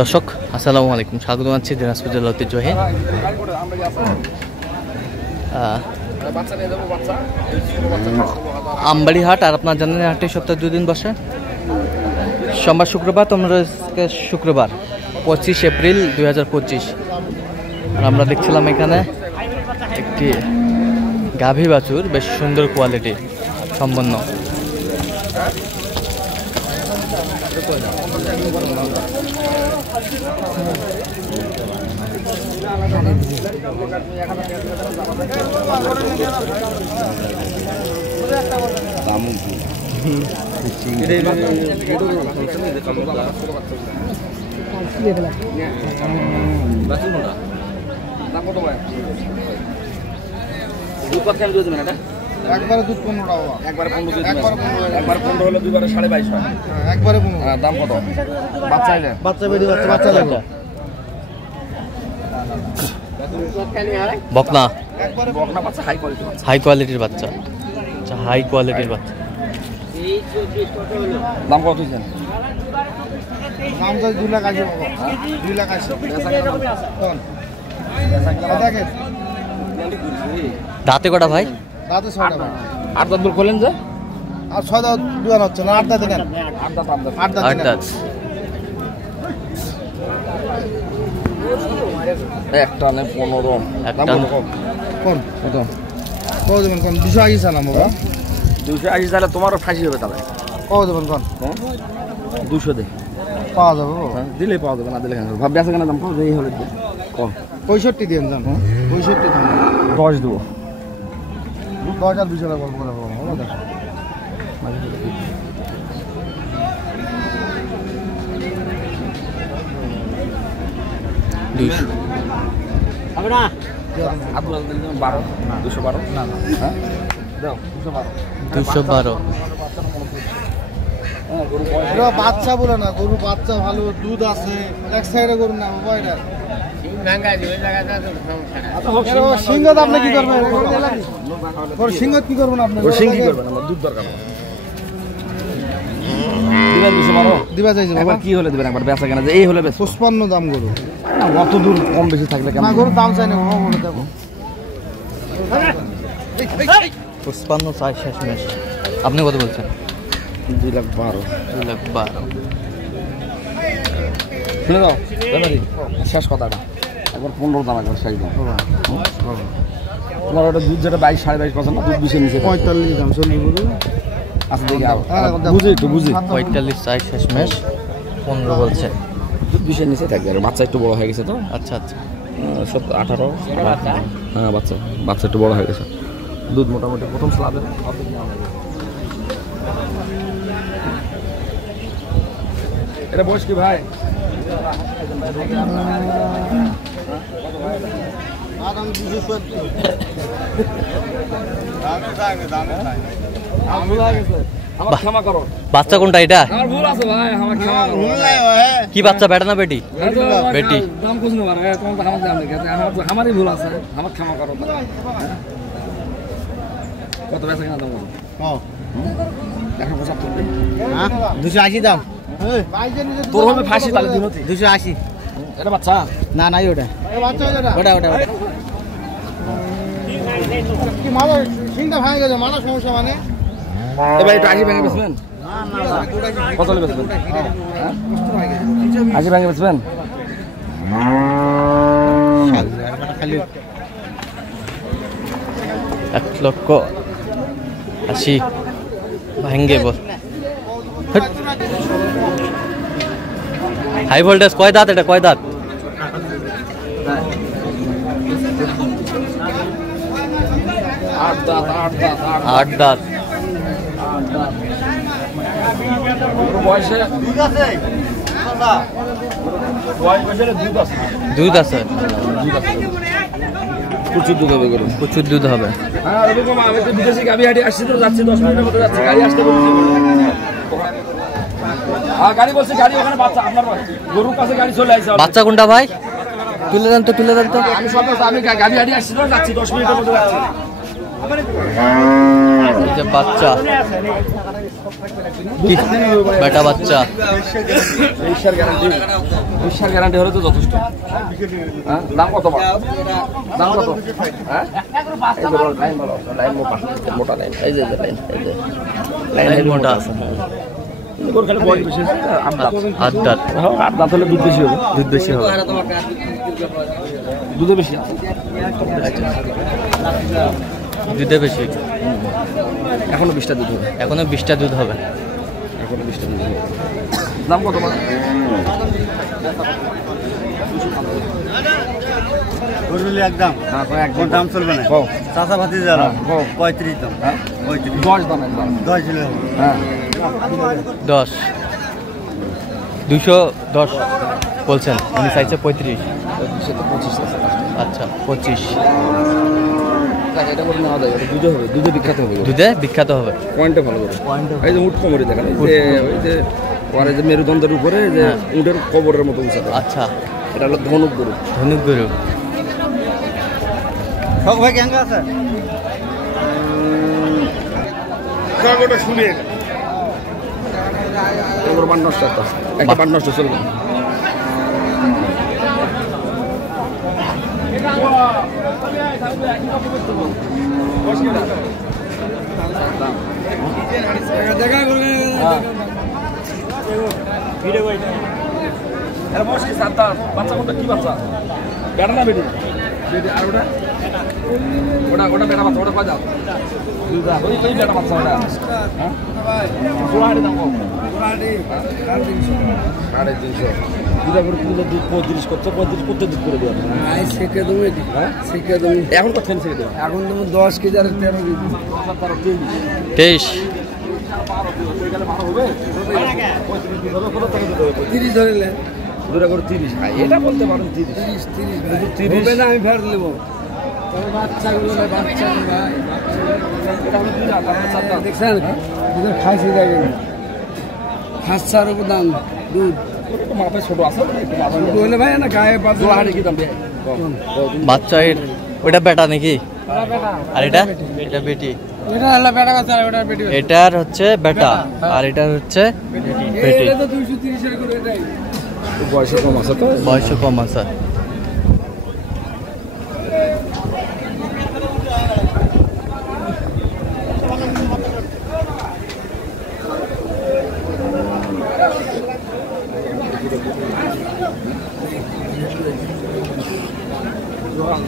দর্শক আসসালামু আলাইকুম, স্বাগত জানাচ্ছি দিনাজপুর জেলা ঐতিহ্যবাহী আমবাড়ি হাট। আর আপনার জানেন হাটটি সপ্তাহে 2 দিন বসে, সোমবার শুক্রবার। তোমরা শুক্রবার 25 এপ্রিল 2025। আর আমরা দেখছিলাম এখানে একটি গাভী বাছুর, বেশ সুন্দর কোয়ালিটি সম্পন্ন। একবারে দুধ 15 টাকা, একবারে 15 দুধ, একবার 15 হলো দুইবারে 22.5 হয়, একবারে 15। দাম কত? বাচ্চা আইলে বাচ্চা বেরি বাচ্চা লাগে বকনা, একবারে বকনা বাচ্চা, হাই কোয়ালিটি বাচ্চা, হাই কোয়ালিটির বাচ্চা। আচ্ছা, হাই কোয়ালিটির বাচ্চা। দাম কত দিচ্ছেন? দাম তো 2 লাখ আছে বাবা, 2 লাখ আছে। কোন দেখেন দাঁতে কটা ভাই? দাঁতে 6টা। 8 দাঁত বল খোলেন যে, আর 6 দাঁত দুয়ান হচ্ছে না, 8 দাঁত দেন। 8 দাঁত একটা নে 15 একটা কোন কত কত দেবেন? কোন 280 চালাম বাবা, 280 চালে তোমারও ফাঁসি হবে। তাহলে কত দেবেন? কোন 200 দে পাওয়া যাবে, দিলে পাওয়া যাবে, না দিলে কেন ভাব বেচা কেনা দাম কত এই হলে কম 65 দিন জান। 65 দিন 10 দেবো, 10 আর 20 টাকা গল্প করে বলবো। হলো দেখো 200 হবে না। আব্দুল দিন 12 212 না না, হ্যাঁ দাও 212। গরু বাচ্চা বলে না, গরু বাচ্চা ভালো, দুধ আছে, এক সাইডে গরু না বাবা। এটা সিংহ আপনি কি করবেন? সিংহ কি করবেন আপনি? সিংহ কি করবেন? আমার দুধ দরকার দিবেন 212 দিবা যাইছে বাবা। কি হলে দিবেন? একবার বেচা কেনা যে এই হলে 55 দাম গরু না, অত দূর কম বেশি থাকলে কেন? না গরুর দাম চাই না বাবা, বলে দেবো 55 চাই শেষ মেশ। আপনি কত বলছেন? 2,12,000। 2,12,000 শুনে দাও শেষ কথাটা, একবার 15 দাম, একবার শেষ দাম। তোমার ওটা দুধ যেটা 22 22.5 পাচ্ছেন না, দুধ 20 নিচে 45 দাম চলে গরু। আচ্ছা দেখি বুঝি একটু বুঝি। 45 চাই শেষ মেশ, 15 বলছে। দুধ 20 নিচে থাকবে, আর বাচ্চা একটু বড় হয়ে গেছে তো। আচ্ছা আচ্ছা, 18 হ্যাঁ, বাচ্চা একটু বড় হয়ে গেছে। দুধ মোটামুটি প্রথম স্লাবে এটা বয়স কি ভাই? আমার ক্ষমা করো, বাচ্চা কোনটা এটা? আমার ভুল আছে ভাই, আমার ক্ষমা করো। কি বাচ্চা, বেটা না বেটি? বেটি। দাম কুছ না পারে, তোমার তো আমার দাম দেখে আমারই ভুল আছে, আমার ক্ষমা করো। কত বেচা কেনা দাম বলো? 175। হ্যাঁ 280 দাম। তোর হবে ফাঁসি তাহলে দিনতি 280। এটা বাচ্চা না নাই ওটা, ওটা কি মালা সিংটা ভাঙে গেছে, মালা সমস্যা মানে এবার একটু 80 ভেঙে বেচবেন? কত হলে বেচবেন? 80 ভেঙে বেচবেন? খালি 1,80,000 ভাঙ্গে বল। হাই ভোল্টেজ কয় দাঁত এটা? কয় দাঁত? 8 দাঁত। বয়সে দুধ আছে, দুধ আছে, প্রচুর দুধ হবে গরু, প্রচুর দুধ হবে। হ্যাঁ এরকম আমি তো বিদেশি গাড়ি হাঁটি আসছি, তো যাচ্ছি 10 মিনিটের মতো যাচ্ছি, গাড়ি আসতে বলছি। হ্যাঁ গাড়ি বলছি, গাড়ি ওখানে বাচ্চা, আপনার গরুর কাছে গাড়ি চলে আসছে। বাচ্চা কোনটা ভাই? তুলে দেন তো, তুলে দেন তো। আমি সব আমি গাড়ি হাঁটি আসছি, তো যাচ্ছি 10 মিনিটের মতো যাচ্ছি। এই যে বাচ্চা কি বেটা বাচ্চা? বিশ্বাস গ্যারান্টি, বিশ্বাস গ্যারান্টি হলে তো যথেষ্ট। হ্যাঁ, দাম কত? দাম কত? হ্যাঁ, এই যে লাইন ভালো, লাইন মোটা লাইন, এই যে লাইন, এই যে লাইন মোটা আছে। ওর খালি বডি বেশি আছে, হাত দাঁত, হ্যাঁ, আর দাঁত হলে দুধ বেশি হবে। দুধ বেশি হবে, দুধে বেশি আছে। দুধে বেশি। এখনো 20টা দুধ হবে, এখনো 20টা দুধ হবে। এখনো 20টা দুধ হবে। দাম কত? একদম একদম দাম চলবে না। চাষা ভাতি যারা 35 দাম। হ্যাঁ, 35 10 দাম একদম। 10 ছিল। হ্যাঁ, 10 210 বলছেন, উনি চাইছে 35। সে তো 25 আছে। আচ্ছা 25। এটা করে নেওয়া যায়, দুধে হবে, দুধে বিখ্যাত হবে, দুধে বিখ্যাত হবে। পয়েন্টে ভালো করে। এই যে উট কোমরে দেখেন, এই যে ওই যে পরে যে মেরুদণ্ডের উপরে যে উটের কবরের মতো উঁচা। আচ্ছা, এটা হলো ধনুক গরু। ধনুক গরু। সব ভাই কেঙ্গা আছে? সবটা শুনে এগুলো পাঁচ নষ্ট একটা পাঁচ নষ্ট চলবে। দেখা করে ভিডিও ভাই এর বয়স কি? 7 দাঁত। বাচ্চা কোনটা? কি বাচ্চা? বেটা না বেটি? বেটি। আর ওটা ওটা বেটা বাচ্চা। ওটা কয় দাঁত? 2 দাঁত। ওই বেটা বাচ্চা ওটা। হ্যাঁ, জোড়াহাটি দাম কত? পুরাটি 350। দুটা করে কিলো দুধ 35 করছো, 35 করতে দুধ করে দেওয়া। আই সেকে তুমি হ্যাঁ, সেকে তুমি এখন কত ফেন্সি দেবো? এখন তুমি 10 কেজি আর 13 কেজি 23। 30 ধরিলে দুটা করে 30। এটা বলতে পারেন 30। 30 হবে না, আমি ফেরত নেব। তবে বাচ্চাগুলো ভাই, বাচ্চা ভাই এটা হলো 2 দাঁত, তারপর 4 দাঁত। দেখছেন দুধের খাইছে দেখেন, হাঁসার উপর দাম দুধ একটু মাপে ছোট আছে, একটু মাপে বলে ভাই না গায়ে পাতলা জোড়াহাটি কি দাম দেয়? বাচ্চা ওটা বেটা নাকি? আর এটা? এটা বেটি। এটা হলো বেটা বাচ্চা, ওটা বেটি। এটার হচ্ছে বেটা আর এটার হচ্ছে বেটি। এটা তো 230 এর করে এটাই। বয়স কম আছে তো। বয়স কম আছে।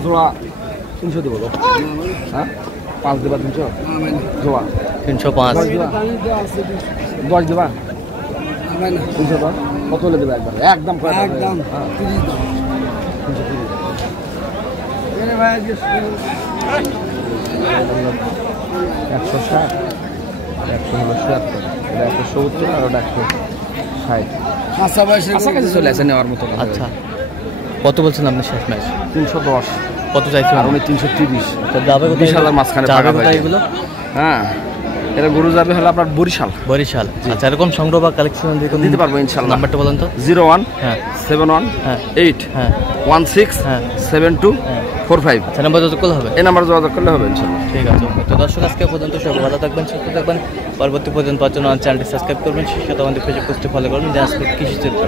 জোড়া 300 দেবো তো। হ্যাঁ, 5 দেবা 300 জোড়া। 305। 10 দেবা হবে না 300 দাম। কত হলে দেবে একবার? একদম কয় টাকা? একদম হ্যাঁ, 30 দাম। 330। এ ভাই আজকে 160, 100 হলো 76, এটা 170 আর ওটা 160। হাঁসা বয়সে কাছাকাছি চলে আসে নেওয়ার মতো। আচ্ছা, কত বলছেন আপনি শেষ ম্যাচ? 310 কত চাইছেন? আর উনি 330। তো যাবে কোথায়? 20,000 মাঝখানে যাবে টাকা কোথায় পাইছে। এগুলো? হ্যাঁ, এটা গরু যাবে হলো আপনার বরিশাল। বরিশাল। আচ্ছা, এরকম সংগ্রহ বা কালেকশন দিতে পারবো ইনশাল্লাহ। নাম্বারটা বলেন তো। 01 হ্যাঁ 71 হ্যাঁ 8 হ্যাঁ 16 হ্যাঁ 72 হ্যাঁ। 45। আচ্ছা, নাম্বার যত করলে হবে। এই নাম্বারে যোগাযোগ করলে হবে ইনশাল্লাহ। ঠিক আছে। তো দর্শক, আজকে পর্যন্ত সবাই ভালো থাকবেন, সুস্থ থাকবেন। পরবর্তী পর্যন্ত পাওয়ার জন্য চ্যানেলটি সাবস্ক্রাইব করবেন, সেই সাথে আমাদের ফেসবুক পেজটি ফলো করবেন। আজকে কৃষি চিত্র।